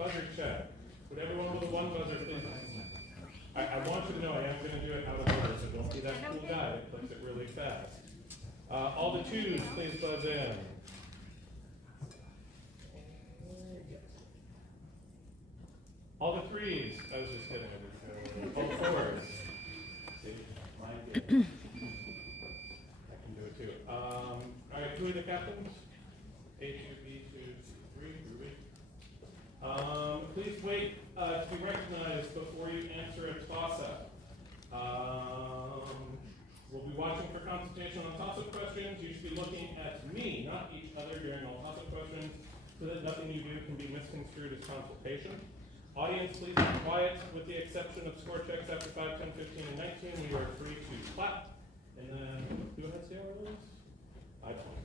buzzer check. Would everyone with a one buzzer, please? I want you to know I am going to do it out of order, so don't be that cool guy that clicks it really fast. All the twos, please buzz in. All the threes. I was just kidding. All the fours. See, mine did. I can do it too. All right, who are the captains? A2, B2, C3, Ruby. Please wait to be recognized before you answer a toss-up. We'll be watching for consultation on toss-up questions. You should be looking at me, not each other, during all toss-up questions, so that nothing you do can be misconstrued as consultation. Audience, please be quiet, with the exception of score checks after 5, 10, 15, and 19. You are free to clap. And then, who has the hour? I don't.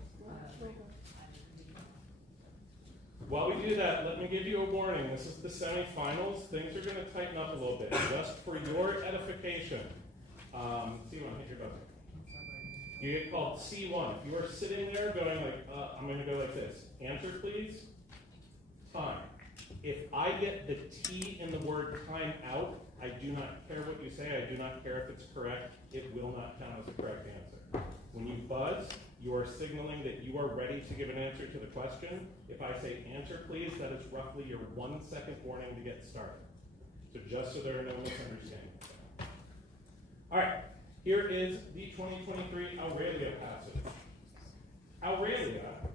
While we do that, let me give you a warning. This is the semifinals. Things are going to tighten up a little bit. Just for your edification. C1, hit your buzzer. You get called C1. If you are sitting there going like, I'm going to go like this. Answer, please. Time. If I get the T in the word time out, I do not care what you say. I do not care if it's correct. It will not count as a correct answer. When you buzz, you are signaling that you are ready to give an answer to the question. If I say answer, please, that is roughly your 1 second warning to get started. So just so there are no misunderstandings. All right, here is the 2023 Aurelia passage. Aurelia,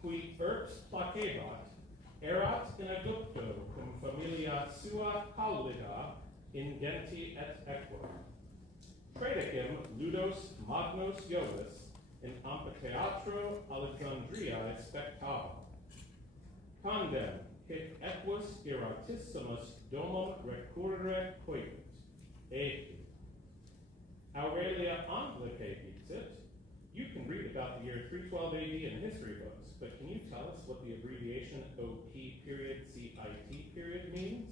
qui urbs placebat, erat in adducto cum familia sua pallida in genti et equa. Predicem ludos magnos Iovis in amphitheatro Alexandriae spectabo. Condem hic equus eratissimus domum recurrere coequit. Eti. Aurelia Anglicae dixit. You can read about the year 312 AD in history books, but can you tell us what the abbreviation OP period CIT period means?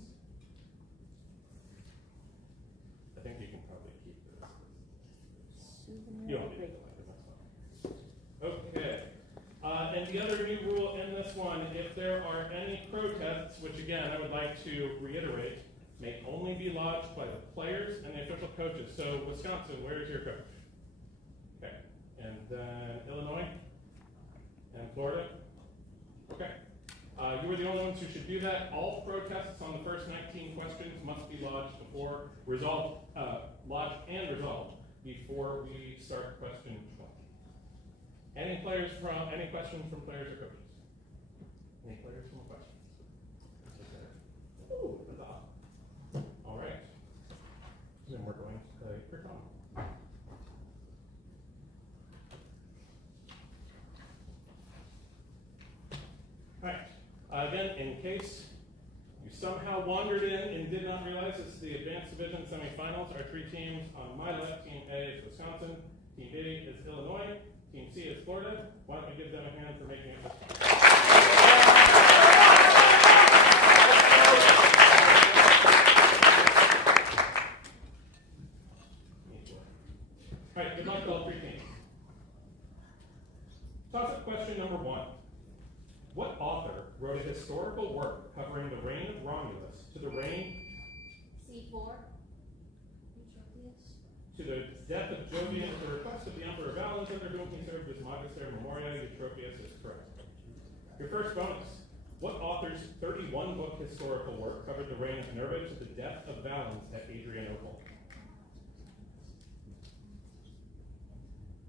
I think you can probably keep this. You don't need it, that's fine. Okay. And the other new rule in this one, if there are any protests, which again I would like to reiterate, may only be lodged by the players and the official coaches. So Wisconsin, where is your coach? Okay. And then Illinois? And Florida? Okay. You are the only ones who should do that. All protests on the first 19 questions must be lodged before lodged and resolved before we start question 20. Any questions from players or coaches? Any players from questions? Ooh, that's awesome. All right. Then we're going to play for Tom. All right. Again, in case you somehow wandered in and did not realize it's the Advanced Division semifinals, our three teams on my left, Team A is Wisconsin, Team B is Illinois, Team C is Florida. Why don't we give them a hand for making it this far? All right, good luck to all three teams. Toss-up question number 1. What author wrote a historical work covering the reign of Romulus to the reign C4. to the death of Jovian at the request of the Emperor Valens, under whom he served as Magister Memoria Eutropius is correct. Your first bonus. What author's 31-book historical work covered the reign of Nerva to the death of Valens at Adrianople?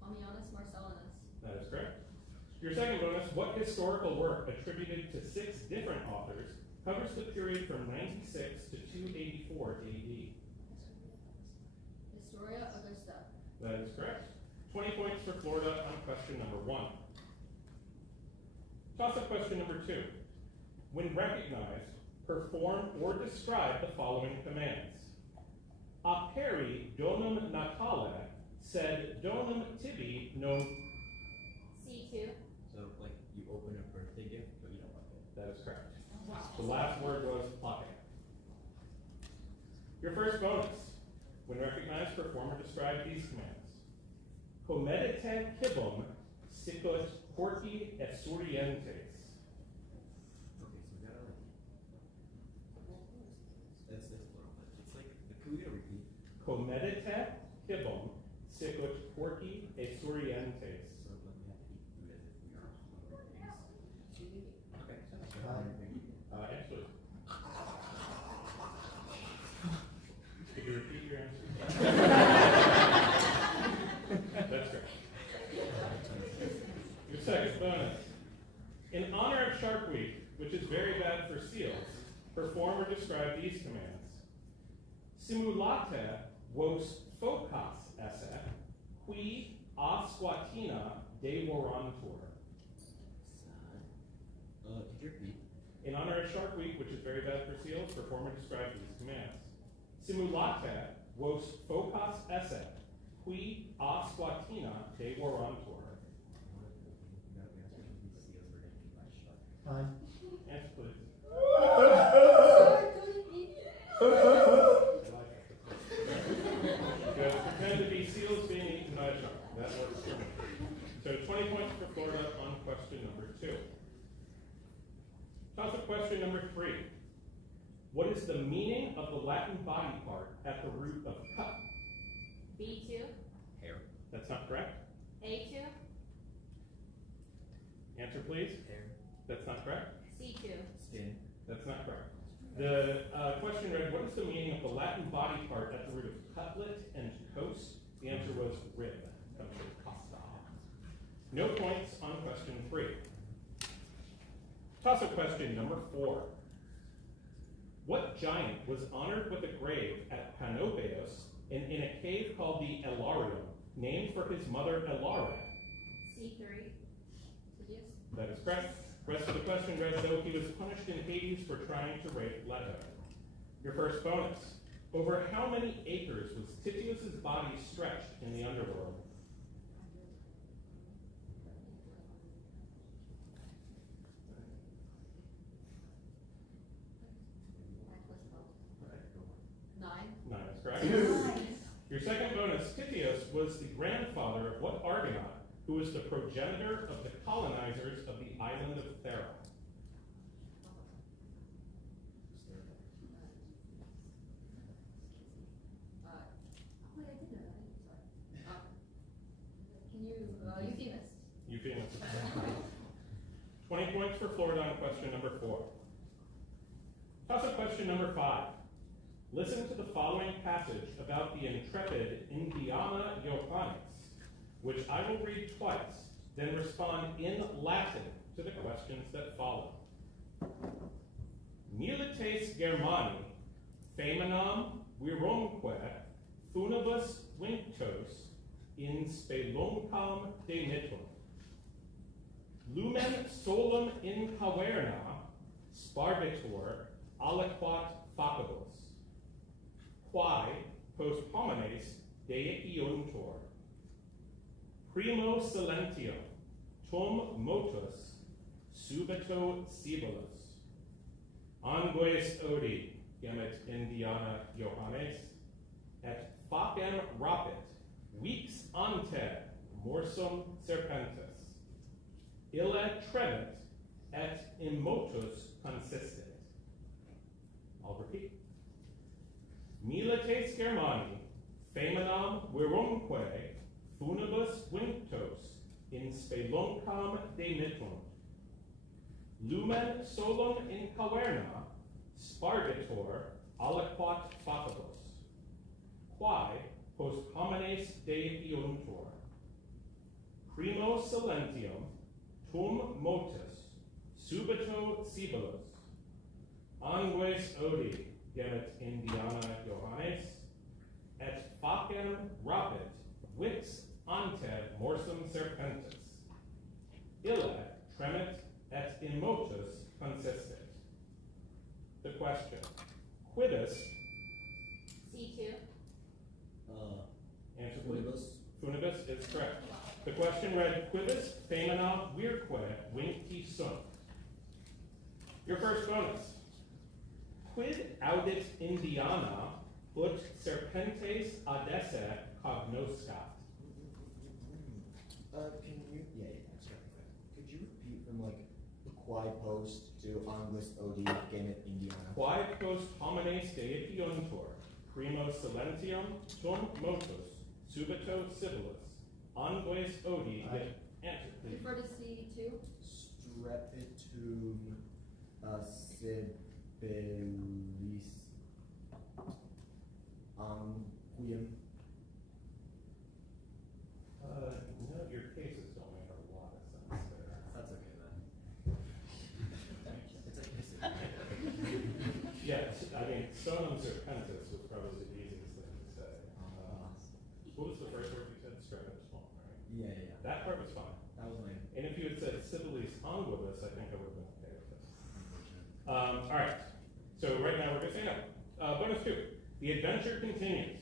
Ammianus Marcellinus. That is correct. Your second bonus, what historical work attributed to 6 different authors covers the period from 96 to 284 AD? Historia Augusta. That is correct. 20 points for Florida on question number 1. Toss-up question number 2. When recognized, perform or describe the following commands. Aperi donum natale, sed donum tibi non. C2. So, like, you open a birthday gift, but you don't like it. That is correct. Wow. The last word was plaque. Your first bonus. When recognized, perform or describe these commands. Comedite cibum sicut porci esurientes. Okay, so we gotta, like, which is very bad for seals, perform or describe these commands. Simulate vos focas esse, qui a squatina devorantur. Could you repeat? In honor of Shark Week, which is very bad for seals, perform or describe these commands. Simulate vos focas esse, qui a squatina devorantur. Aye. Answer, please. Good. Pretend to be seals being eaten by a shark. That works for me. So 20 points for Florida on question number 2. Toss up question number 3. What is the meaning of the Latin body part at the root of cut? B2, Hair. That's not correct. A2, Answer, please. Hair. That's not correct. C2, Skin. That's not correct. The question read, what is the meaning of the Latin body part at the root of cutlet and coast? The answer was rib. Comes from costa. No points on question 3. Toss-up question number 4. What giant was honored with a grave at Panopeos and in a cave called the Elarium, named for his mother Elara? C3, Tydeus, That is correct. Rest of the question read, though he was punished in Hades for trying to rape Leto. Your first bonus. Over how many acres was Titius's body stretched in the underworld? Nine, 9 is correct. Your second bonus, Titius was the grandfather of what Argonaut, who was the progenitor of the colonizers of the island of Thera? wait, I did know that, sorry. Can you, Euphemus? Euphemus is correct. 20 points for Florida on question number 4. Toss-up question number 5. Listen to the following passage about the intrepid Indiana Johannes, which I will read twice, then respond in Latin to the questions that follow. Milites Germani, feminam virumque, funibus vinctos, in speluncam demitum. Lumen solum in caverna, sparvitur aliquat facibus. Quae post homines deiuntur. Primo silentium, tum motus, subito sibulus. Angues odi, gemet Indiana Johannes, et facem rapit, vix ante morsum serpentis. Ille tremit, et immotus consistit. I'll repeat. Milites Germani, feminam virumque, funibus vinctos, in speluncam demitum. Lumen solum in caverna, spargitur aliquat facibus. Quae post homines deiuntur. Primo silentium, tum motus, subito sibulus. Angues odi, gemet Indiana Johannes, et facem rapit, vix ante morsum serpentis. Ille tremit et immotus consistit. The question, quidus, C2, answer please. Funibus. Funibus is correct. The question read, quibus femina virque vincti sunt. Your first bonus. Quid audit Indiana ut serpentes adesse cognoscat? Can you, sorry. Could you repeat from like quae post to anguis odi gemet Indiana? Quae post homines deiuntur, primo silentium, tum motus, subito sibulus, angues odi, answer please. refer to C2, Strepitum sibilis anguium. No, your cases don't make a lot of sense there. That's okay then. It's like Yeah, I mean, sonum serpentis was probably the easiest thing to say. What was the first word you said? Strepitone, right? Yeah. That part was fine. That was my And if you had said Sibilis unguibus, I think I would have been okay with this. unfortunate. All right. So right now we're going to say no. Bonus 2. The adventure continues.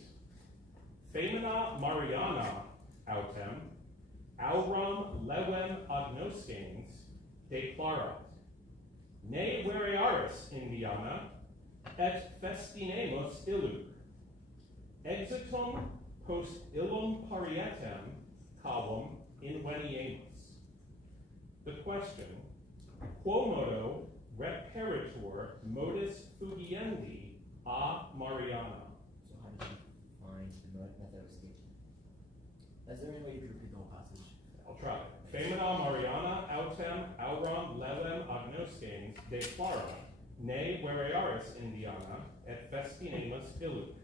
Femina Mariana autem, aurum levem agnoscanes, declarat. Ne verearis Indiana, et festinemus illum. Exitum post illum parietem cavum inveniemus. The question, quomodo reperitur modus fugiendi a Mariana? So how did you find the method of escape? Is there any way you could repeat the whole passage? I'll try. Femina Mariana autem aurum levem agnoscanes declara, ne verearis Indiana, et festinemus illum.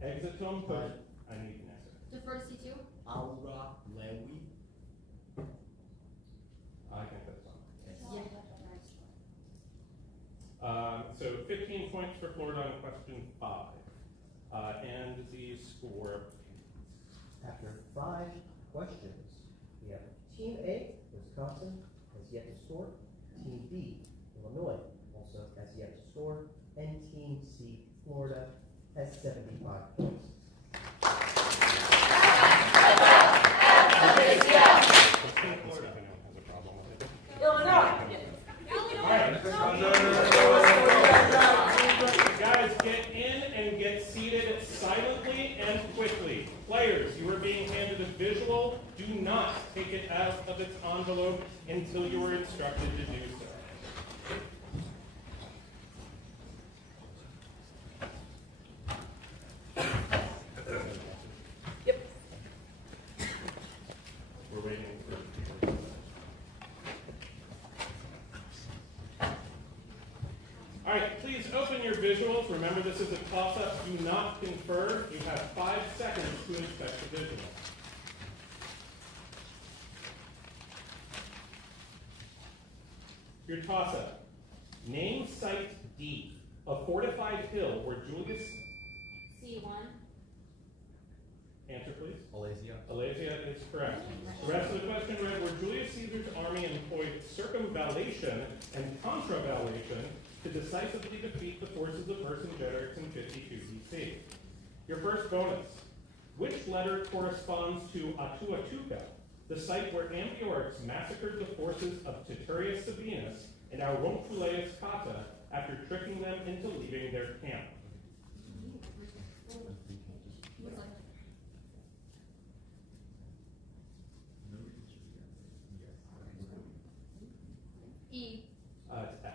Exitum post... I need an answer. Defer to C2. Aura levi. I think that's fine. Yes. Yeah. So 15 points for Florida on question 5. And the score. After 5 questions, we have Team A, Wisconsin, has yet to score. Team B, Illinois, also has yet to score. And Team C, Florida, has 75 points. Guys, get in and get seated silently and quickly. Players, you are being handed a visual. Do not take it out of its envelope until you are instructed to do so. We're waiting for people. All right, please open your visuals. Remember, this is a toss-up. Do not confer. You have 5 seconds to inspect the visual. Your toss-up. Name site D, a fortified hill where Julius... C1. Answer, please. Alasia. Alasia is correct. The rest of the question read, where Julius Caesar's army employed circumvallation and contravallation to decisively defeat the forces of Vercingetorix in 52 BC. Your first bonus. Which letter corresponds to Atuatuca, the site where Ambiorix massacred the forces of Titurius Sabinus and Aurontuleius Cata after tricking them into leaving their camp? E. It's F.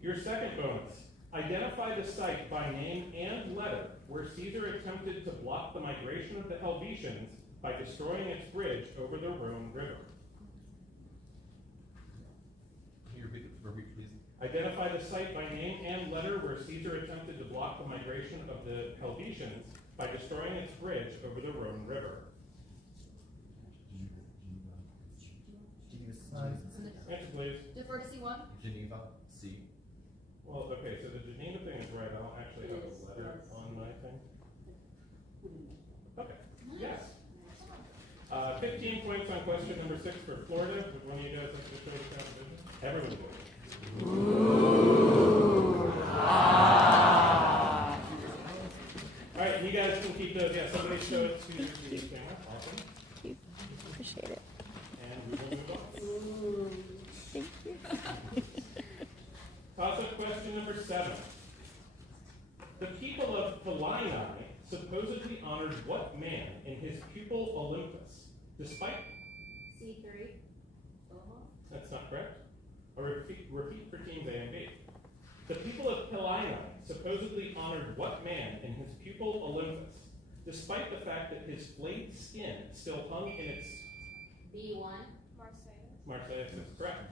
Your second bonus. Identify the site by name and letter where Caesar attempted to block the migration of the Helvetians by destroying its bridge over the Rhone River. Can you repeat, please? Identify the site by name and letter where Caesar attempted to block the migration of the Helvetians by destroying its bridge over the Rhone River. Answer, please. Defer to C1. Geneva. C. Well, okay, so the Geneva thing is right. I don't actually have a letter on my thing. Okay, yes. 15 points on question number 6 for Florida. Would one of you guys like to show the competition? Everyone All right, you guys can keep those. Yeah, somebody show it to the camera. Awesome. Appreciate it. And we will move on. Thank you. Toss-up question number 7. The people of Pelaini supposedly honored what man in his pupil Olympus, despite... C3. That's not correct. I'll repeat for teams A and B. The people of Pelaini supposedly honored what man in his pupil Olympus, despite the fact that his flayed skin still hung in its... B1. Marseilles is correct.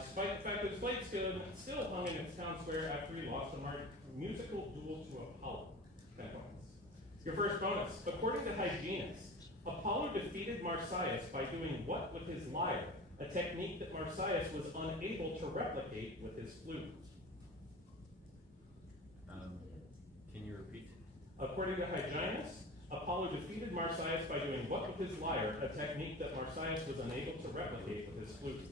Despite the fact that his flayed skin still hung in its town square after he lost a musical duel to Apollo. 10 points. Your first bonus. According to Hyginus, Apollo defeated Marsyas by doing what with his lyre? A technique that Marsyas was unable to replicate with his flute. Can you repeat? According to Hyginus, Apollo defeated Marsyas by doing what with his lyre, a technique that Marsyas was unable to replicate with his flute?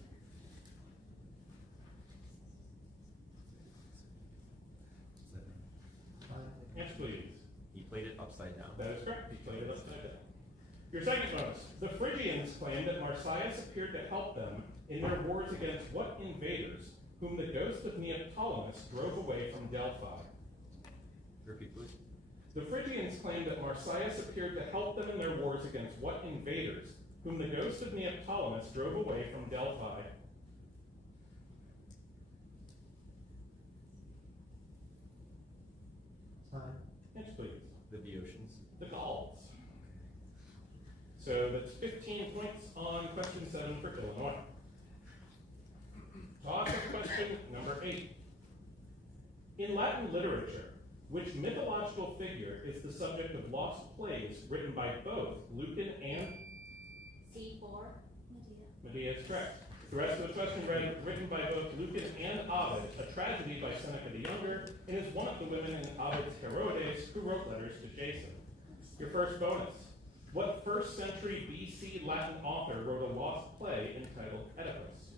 Yes, please. He played it upside down. That is correct. He played it upside down. Your second bonus. The Phrygians claimed that Marsyas appeared to help them in their wars against what invaders, whom the ghost of Neoptolemus drove away from Delphi? Repeat, please. The Phrygians claimed that Marsyas appeared to help them in their wars against what invaders, whom the ghost of Neoptolemus drove away from Delphi? Time. Yes, please. The Boeotians. The Gauls. So that's 15 points on question 7 for Illinois. Toss of question number 8. In Latin literature, which mythological figure is the subject of lost plays written by both Lucan and C4. Medea is correct. The rest of the question written by both Lucan and Ovid, a tragedy by Seneca the Younger, and is one of the women in Ovid's Herodes who wrote letters to Jason. Your first bonus. What 1st century BC Latin author wrote a lost play entitled Oedipus?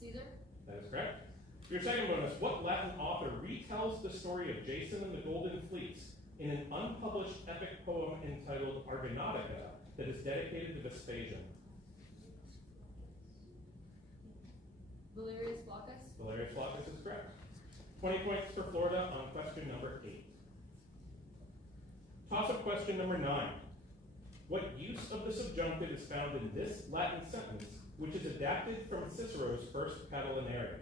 Caesar. That is correct. Your second bonus. What Latin author retells the story of Jason and the Golden Fleece in an unpublished epic poem entitled Argonautica that is dedicated to Vespasian? Valerius Flaccus. Valerius Flaccus is correct. 20 points for Florida on question number 8. Toss-up question number 9. What use of the subjunctive is found in this Latin sentence, which is adapted from Cicero's first Catilinarian?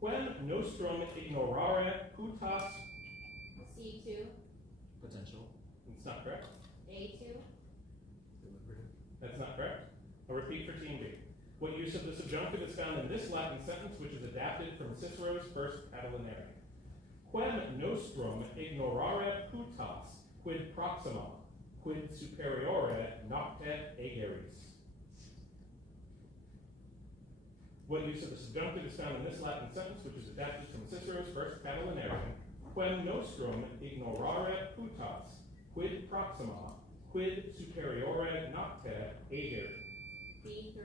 Quem nostrum ignorare putas. C2. Potential. It's not correct. A2. Deliberative. That's not correct. I'll repeat for Team B. What use of the subjunctive is found in this Latin sentence, which is adapted from Cicero's first Catilinarian? Quem nostrum ignorare putas, quid proxima, quid superiore nocte ageris. What use of the subjunctive is found in this Latin sentence, which is adapted from Cicero's first Catilinarian? Quem nostrum ignorare putas, quid proxima, quid superiore nocte ageris. B3.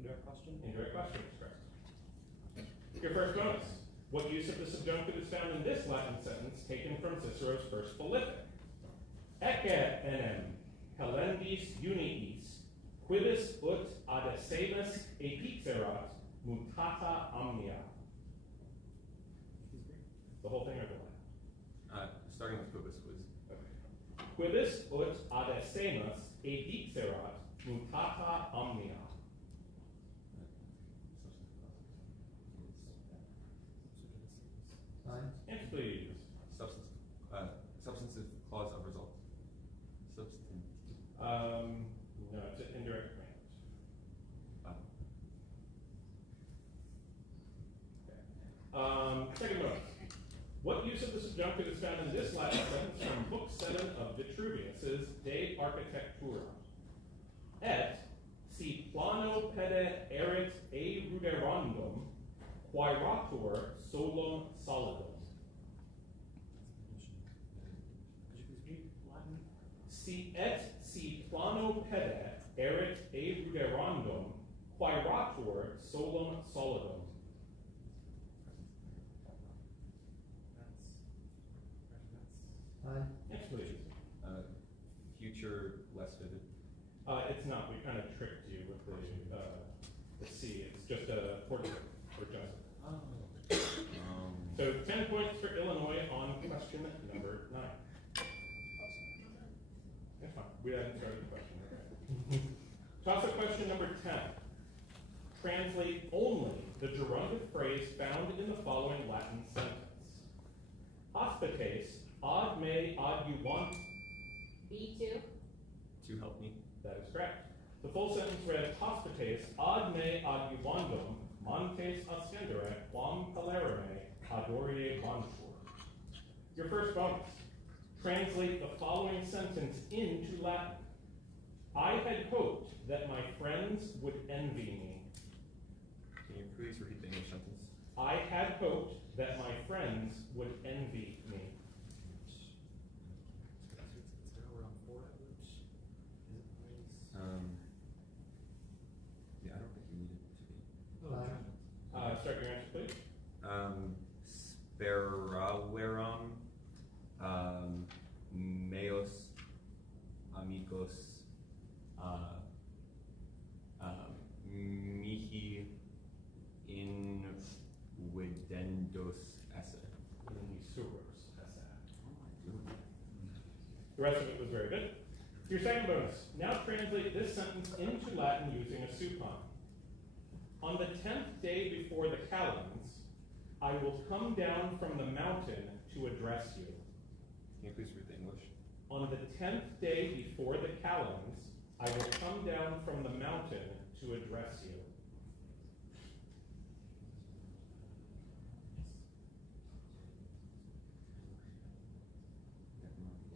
Indirect question? Indirect question is correct. Your first bonus. What use of the subjunctive is found in this Latin sentence taken from Cicero's first Philippic? Ecce enim Helendis uniis, quibus ut adecemus epixerat mutata omnia. The whole thing or the line? Starting with Quibus was. Okay. Quibus ut adecemus epixerat mutata omnia. Time. Yes, please. Substantive clause of result. Substantive. No, it's an indirect command. Second bonus. What use of the subjunctive is found in this Latin sentence from Book 7 of Vitruvius's De Architectura? Et si plano pede erit a ruderandum, quaeratur solum solidum. Si plano pede erit a ruderandum, quaeratur solum solidum. Time. Yes, please. Future less vivid. It's not. We kind of tricked you with the C. It's just a portrait for Joseph. So 10 points for Illinois on question number 9. That's fine. We hadn't started the question. Okay. Toss-up question number 10. Translate only the gerundive phrase found in the following Latin sentence. Hospites ad me adjuvant. B2. To help me. That is correct. The full sentence read, Hospites ad me adjuvandum, montes ascendere, quam palerme, adorie bontur. Your first bonus. Translate the following sentence into Latin. I had hoped that my friends would envy me. Can you please repeat the English sentence? I had hoped that my friends would envy me? Yeah, I don't think you need it to be. Start your answer, please. Speraveram, meos amigos, mihi invidendos esse. The rest of it was very good. Your second bonus. Now translate this sentence into Latin using a supine. On the 10th day before the calends, I will come down from the mountain to address you. Can you please read the English? On the 10th day before the calends, I will come down from the mountain to address you.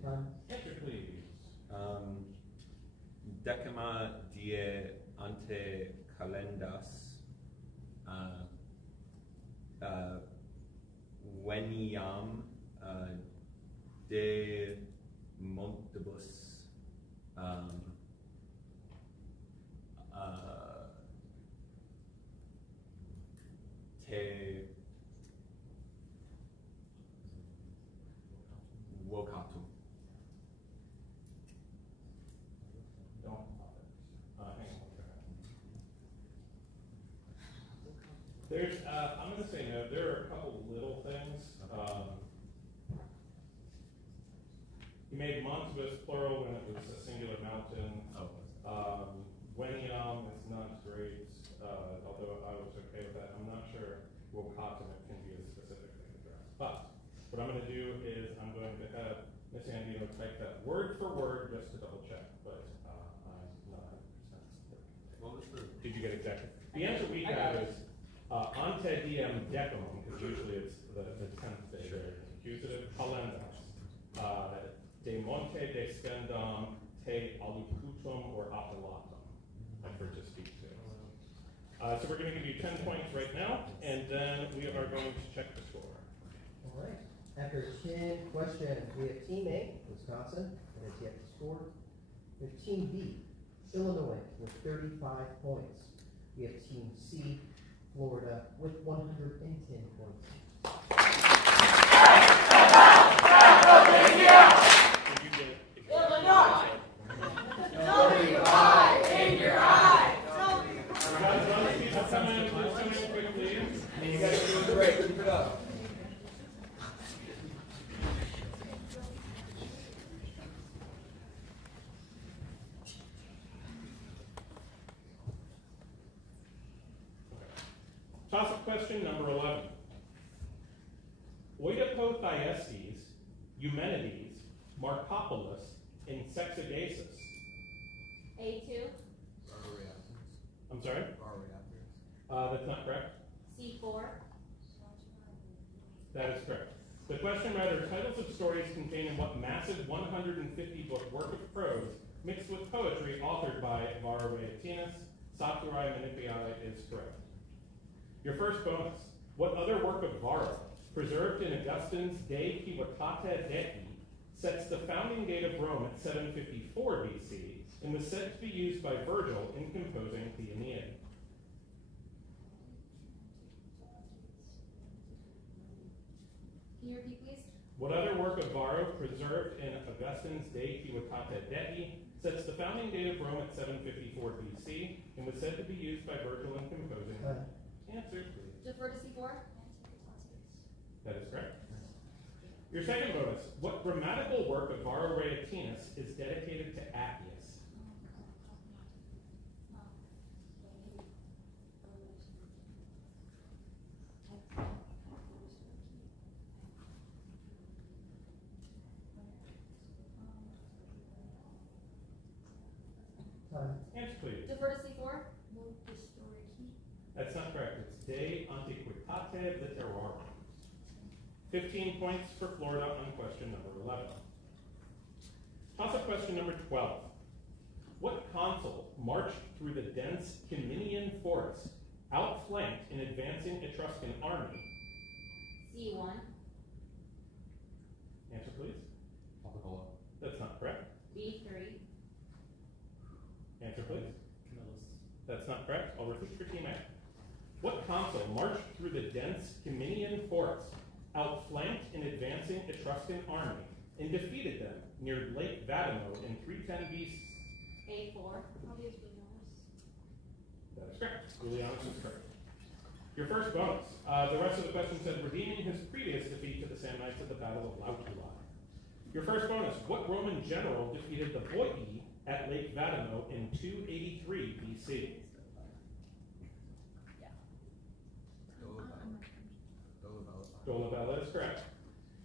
Time. Answer, please. Decima die ante calendas, veniam de montibus, te vocatum. Don't bother. Hang on. There's, I'm going to say no. There are a couple little things. You made montibus plural when it was a singular mountain. Veniam is not great, although I was okay with that. I'm not sure vocatum it can be as specifically addressed. But what I'm going to do is I'm going to have Miss Andino type that word for word just to double check, but I'm not 100% certain. What was the? Did you get exactly? The answer we have is ante diem decimum, because usually it's the 10th day there. Accusative calendas. De monte descendam te alucutum or appellatum. I've heard to speak to. So we're going to give you 10 points right now, and then we are going to check the score. All right. After 10 questions, we have Team A, Wisconsin, that has yet to score. We have Team B, Illinois, with 35 points. We have Team C, Florida, with 110 points. You guys are doing great. Keep it up. Toss-up question number 11. Oedipothiestes, Eumenides, Marcopolis, and Sexagasis. A2, I'm sorry? That's not correct. C4, That is correct. The question read, are titles of stories contained in what massive 150-book work of prose mixed with poetry authored by Varro Reatinus? Saturae Manichaeae is correct. Your first bonus. What other work of Varro, preserved in Augustine's De Civitate Dei, sets the founding date of Rome at 754 BC and was said to be used by Virgil in composing the Aeneid? can you repeat please? What other work of Varro, preserved in Augustine's De Civitate Dei, sets the founding date of Rome at 754 BC and was said to be used by Virgil in composing? Answer, please. Defer to C4, That is correct. Your second bonus. What grammatical work of Varro Reatinus is dedicated to Appius? Time. Answer, please. defer to C4, That's not correct. It's De Antiquitate Literarum. 15 points for Florida on question number 11. Toss-up question number 12. What consul marched through the dense Ciminian forest, outflanked an advancing Etruscan army? C1. Answer please. Coca-Cola. That's not correct. B3. Answer please. Camillus. That's not correct. I'll repeat for team A. What consul marched through the dense Ciminian forest, outflanked an advancing Etruscan army, and defeated them near Lake Vadimo in 310 BC? A4. That is correct. Julianus is correct. Your first bonus. The rest of the question said, redeeming his previous defeat to the Samnites at the Battle of Lautula. Your first bonus. What Roman general defeated the Boii at Lake Vadimo in 283 BC? Dolabella is correct.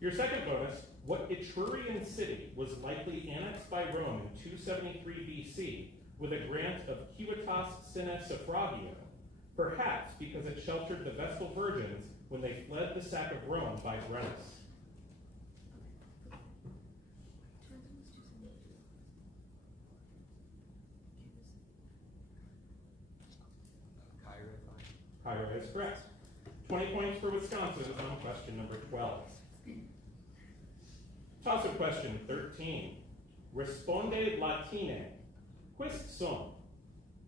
Your second bonus. What Etrurian city was likely annexed by Rome in 273 BC with a grant of civitas sine suffragio, perhaps because it sheltered the Vestal virgins when they fled the sack of Rome by Brennus? Cairo is correct. 20 points for Wisconsin on question number 12. Toss-up question 13. Responde latine. Quis sum?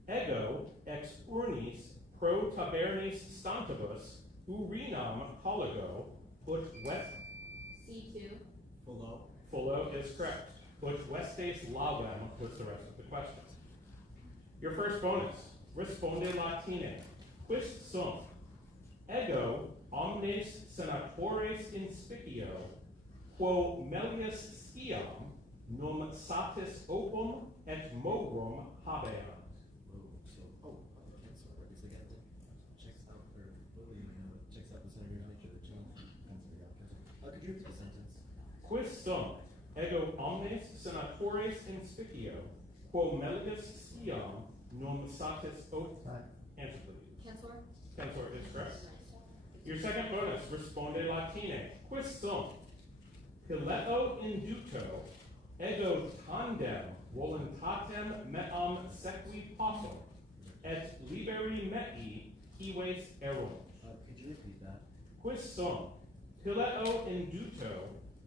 Ego ex urnis pro tabernis stantibus urinam colligo ut west. C2. Fullo is correct. Ut vestes lavem was the rest of the question. Your first bonus. Responde latine. Quis sum? Ego omnes senatores inspicio, quo melius sciam, num satis opum et mogrum habeant. Checks out for Lily, checks out the senator's nature of the change. Could you repeat the sentence? Quis sum? Ego omnes senatores inspicio, quo melius sciam, num satis opum. Answer please. Cantor. Cantor is correct. Your second bonus, responde latine. Quis sum? Pileo induto, ego tandem voluntatem meam sequi possum, et liberi mei cives erunt. Could you repeat that? Quis sum? Pileo induto,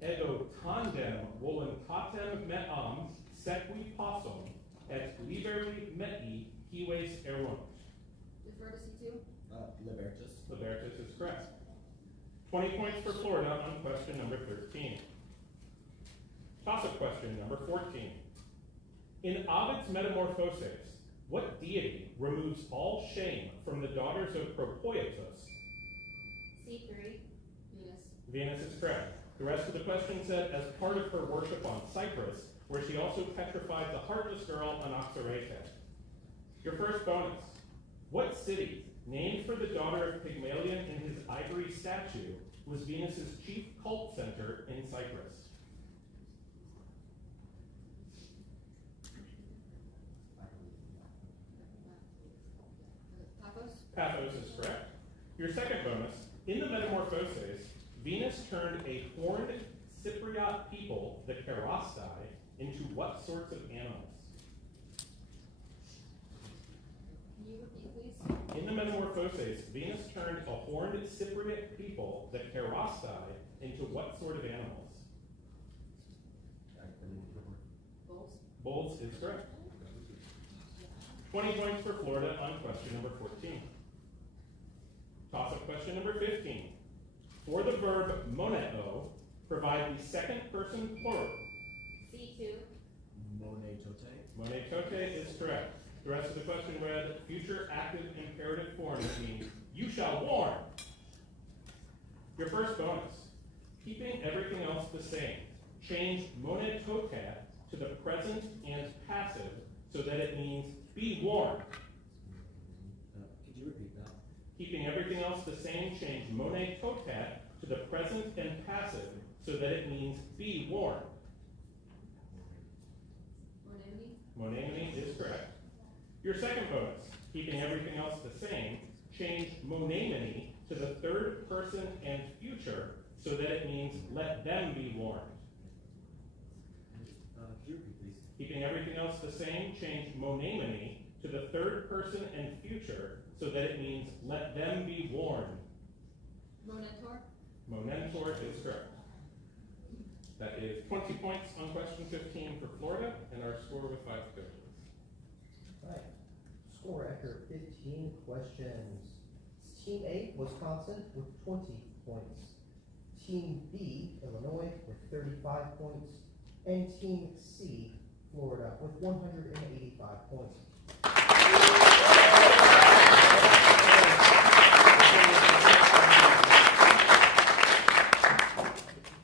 ego tandem voluntatem meam sequi possum, et liberi mei cives erunt. Defer to C2. Libertus. Libertus is correct. 20 points for Florida on question number 13. Toss-up question number 14. In Ovid's Metamorphoses, what deity removes all shame from the daughters of Propoetus? C3. Venus. Venus is correct. The rest of the question said, as part of her worship on Cyprus, where she also petrified the heartless girl Anaxarete. Your first bonus. What city, named for the daughter of Pygmalion in his ivory statue, was Venus's chief cult center in Cyprus? Paphos. Paphos is correct. Your second bonus, in the Metamorphoses, Venus turned a horned Cypriot people, the Kerastai, into what sorts of animals? Can you repeat, please? In the Metamorphoses, Venus turned a horned Cypriot people, the Kerastai, into what sort of animals? Bulls. Bulls is correct. 20 points for Florida on question number 14. Toss-up question number 15. For the verb moneo, provide the second person plural. C2. Monet tote. Monet tote is correct. The rest of the question read, future active imperative form, that means you shall warn. Your first bonus, keeping everything else the same. Change monet tote to the present and passive so that it means be warned. Could you repeat that? Keeping everything else the same, change monet tote to the present and passive so that it means be warned. Monamony. Monamony is correct. Your second bonus, keeping everything else the same, change monamony to the third person and future so that it means let them be warned. Could you repeat, please? Keeping everything else the same, change monamony to the third person and future so that it means let them be warned. Monetor. Monentor is correct. That is 20 points on question 15 for Florida, and our score with 5 questions. Right. Score after 15 questions. Team A, Wisconsin, with 20 points. Team B, Illinois, with 35 points. And Team C, Florida, with 185 points.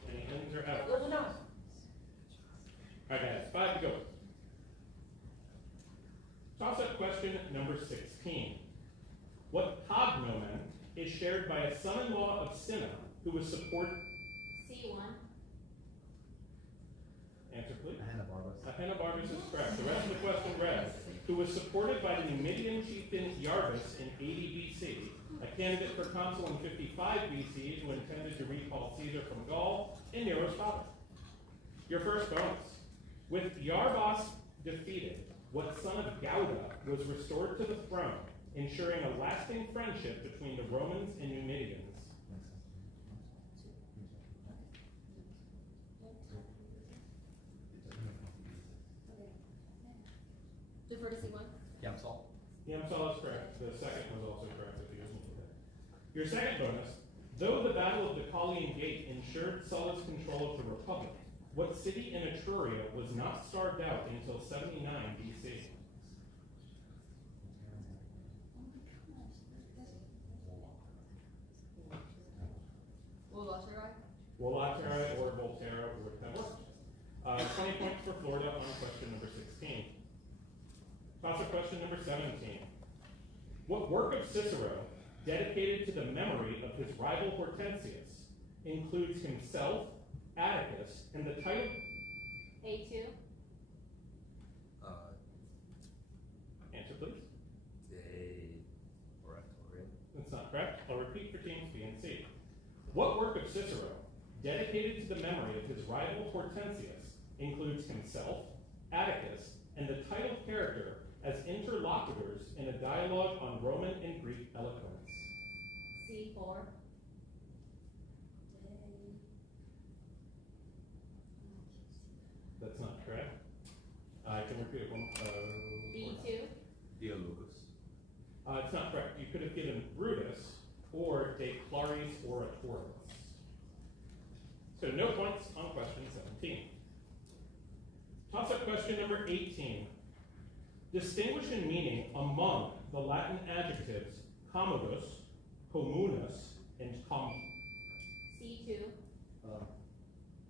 Any ins or outs? All right, guys, 5 to go. Toss-up question number 16. What cognomen is shared by a son-in-law of Cinna who was supported? C1. Answer, please. Ahenobarbus. Ahenobarbus is correct. The rest of the question read, who was supported by the Numidian chieftain Iarbas in 80 BC, a candidate for consul in 55 BC who intended to recall Caesar from Gaul and Nero's father. Your first bonus. With Iarbas defeated, what son of Gauda was restored to the throne, ensuring a lasting friendship between the Romans and Numidians? Defer to C1. Yamsal. Yamsal is correct. The second was also correct if you guys it. Your second bonus. Though the Battle of the Collian Gate ensured Sulla's control of the Republic, what city in Etruria was not starved out until 79 BC? Volaterrae or Volterra would have worked. 20 points for Florida on question number 16. Toss-up question number 17. What work of Cicero, dedicated to the memory of his rival Hortensius, includes himself, Atticus, and the title? A2. Answer, please. De Oratorio. That's not correct. I'll repeat for teams B and C. What work of Cicero, dedicated to the memory of his rival Hortensius, includes himself, Atticus, and the title character as interlocutors in a dialogue on Roman and Greek eloquence? C4. That's not correct. I can repeat it one more B2. Dialogus. It's not correct. You could have given Brutus or De Claris Oratoris. So no points on question 17. Toss-up question number 18. Distinguish in meaning among the Latin adjectives commodus, communus, and C2.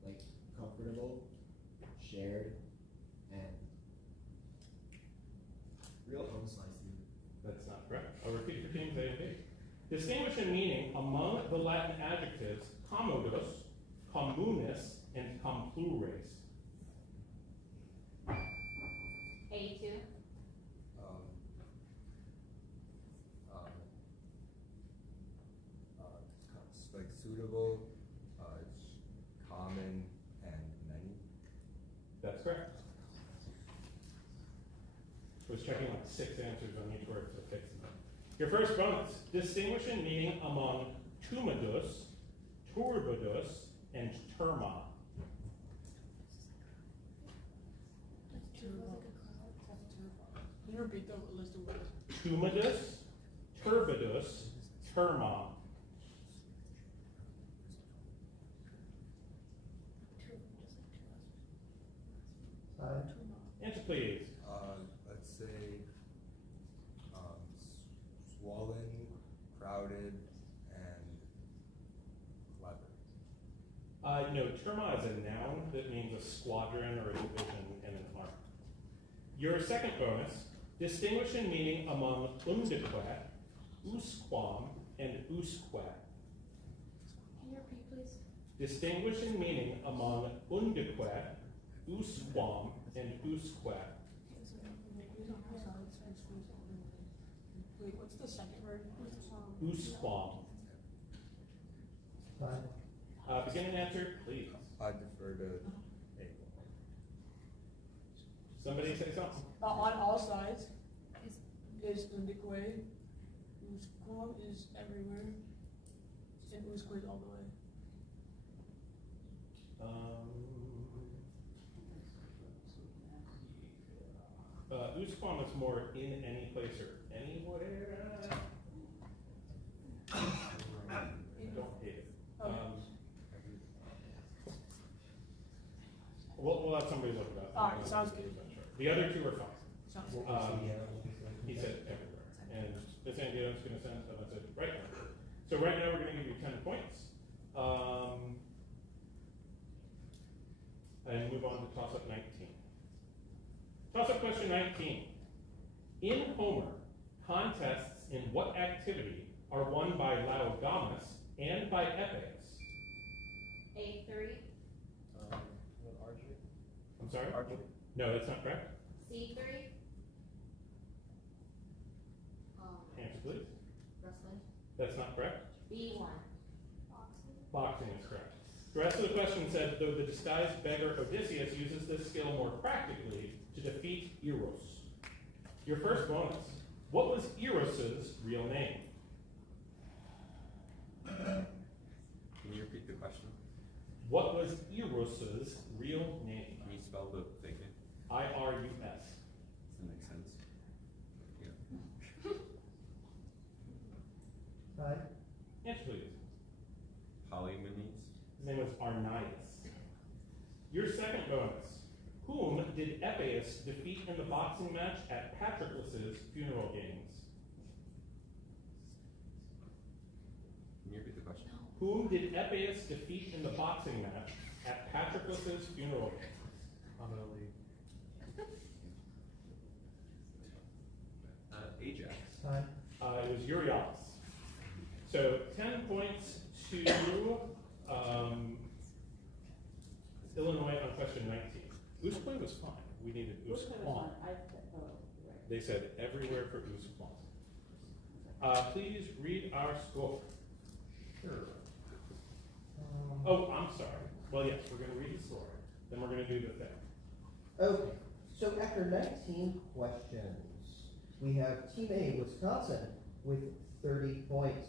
Like comfortable, shared, and Real home slice, dude. That's not correct. I'll repeat for teams A and B. Distinguish in meaning among the Latin adjectives commodus, communis, and complures. A2. Like suitable, common, and many. That's correct. I was checking like 6 answers on each word to fix them. Your first bonus. Distinguish in meaning among tumidus, turbidus, and terma. Can you repeat the list of words? Tumidus, turbidus, terma. Answer, please. Let's say swollen, crowded, and clever. No, terma is a noun that means a squadron or a division in an army. Your second bonus. Distinguish in meaning among undeque, usquam, and usque. Can you repeat, please? Distinguish in meaning among undeque, usquam, and usque. Wait, what's the second word? Usquam. Beginning answer, please. I defer to A. Somebody say something. On all sides is undique, usquam is everywhere, and usque is all the way. one was more in any place or anywhere. I don't hate it. We'll have somebody look it up. All right, sounds good. The other two are fine. Sounds What good. was the, what was the- He said everywhere, and the San Diego's gonna send, I said, right now. So right now, we're gonna give you 10 points. And move on to toss-up 19. Toss-up question 19. In Homer, contests in what activity are won by Laodamas and by Epeius? A3, Archery? I'm sorry? Archery? No, that's not correct. C3. Answer, please. Wrestling. That's not correct. B1. Boxing is correct. The rest of the question said, though the disguised beggar Odysseus uses this skill more practically to defeat Eros. Your first bonus. What was Eros's real name? Can you repeat the question? What was Eros's real name? Can you spell the thing? I-R-U-S. Does that make sense? Yeah. Time. Answer, please. Polymenes? His name was Arnias. Your second bonus. Whom did Epeius defeat in the boxing match at Patroclus's funeral games? Can you repeat the question? Whom did Epeius defeat in the boxing match at Patroclus's funeral games? Ajax. Time. It was Euryalus. So 10 points to Illinois on question 19. Usquin was fine. We needed Usquin. They said everywhere for Usquin. Please read our score. Sure. Oh, I'm sorry. Well, yes, we're going to read the score. Then we're going to do the thing. Okay, so after 19 questions, we have Team A, Wisconsin, with 30 points.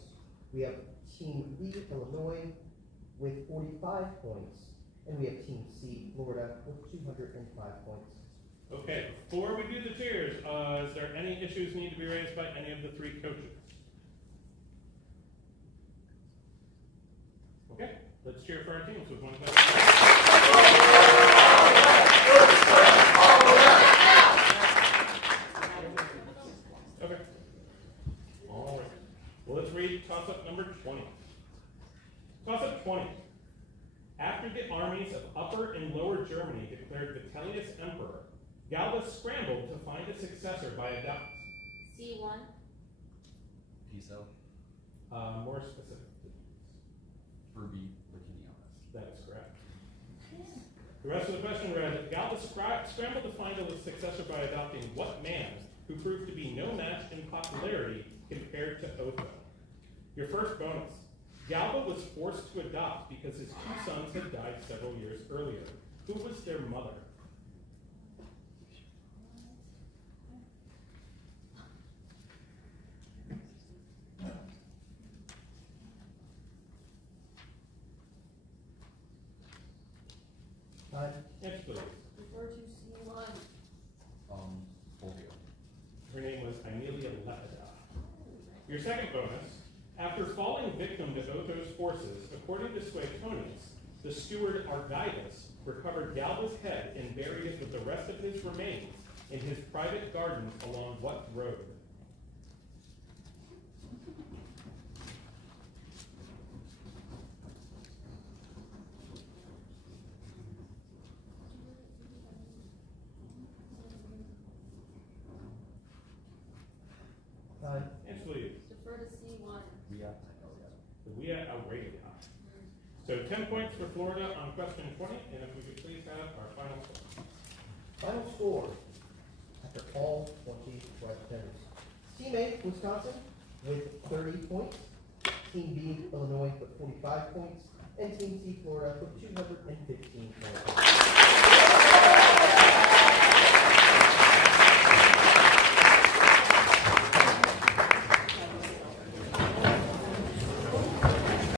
We have Team B, Illinois, with 45 points. And we have Team C, Florida, with 205 points. Okay, before we do the cheers, is there any issues need to be raised by any of the three coaches? Okay, let's cheer for our teams with one question. Okay. All right. Well, let's read toss-up number 20. Toss-up 20. After the armies of Upper and Lower Germany declared Vitellius emperor, Galba scrambled to find a successor by a doubt. C1. Piso? More specific, please. Furby Licinianus. That is correct. The rest of the question read, Galba scrambled to find a successor by adopting what man who proved to be no match in popularity compared to Otho? Your first bonus. Galba was forced to adopt because his two sons had died several years earlier. Who was their mother? Time. Answer, please. Refer to C1. Fulvio. Her name was Aemilia Lepida. Your second bonus. After falling victim to Otho's forces, according to Suetonius, the steward Argivus recovered Galba's head and buried it with the rest of his remains in his private garden along what road? Time. Answer, please. Defer to C1. The Via Aurelia. So 10 points for Florida on question 20, and if we could please have our final score. Final score, after all 20 questions. Team A, Wisconsin, with 30 points. Team B, Illinois, with 45 points. And Team C, Florida, with 215 points.